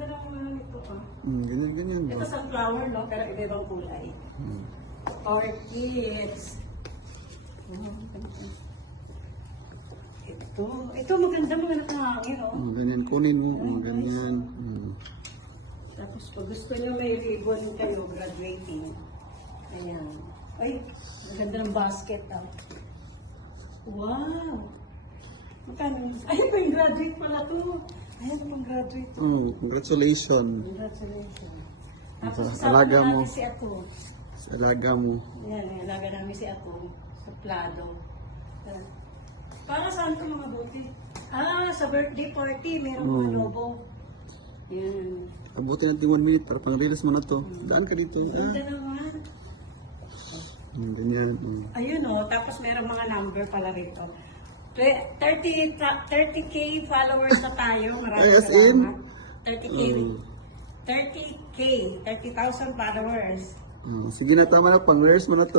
ganda ng mga nito pa. Ganyan, ganyan. Ito sunflower, no? Pero iba-ibang kulay. Orchids. Ito maganda mga nakahangin, oh. Ganyan, kunin mo. Ganyan. Tapos pag gusto nyo may ribbon kayo, graduating. Ayan. Ay, maganda ng basket, ah. Wow! Magkano? Ay, pang graduate pala to. Ayan, pang graduate. Oh, congratulations. Congratulations. Sa Tapos alaga kasama mo. natin si Ato. Sa alaga mo. Ayan, alaga namin si Ato. Sa plado. Ayan. Para saan ko mga buti? Sa birthday party, meron mga lobo. Yan. Abutin natin 1 minute para pang-release mo na to. Daan ka dito. Ganda naman. Ganyan. Ayun o, tapos meron mga number pala rito. 30K followers na tayo. Maraming As in? salamat. 30K. 30,000 followers. Sige na, tama na. Pang-release mo na to.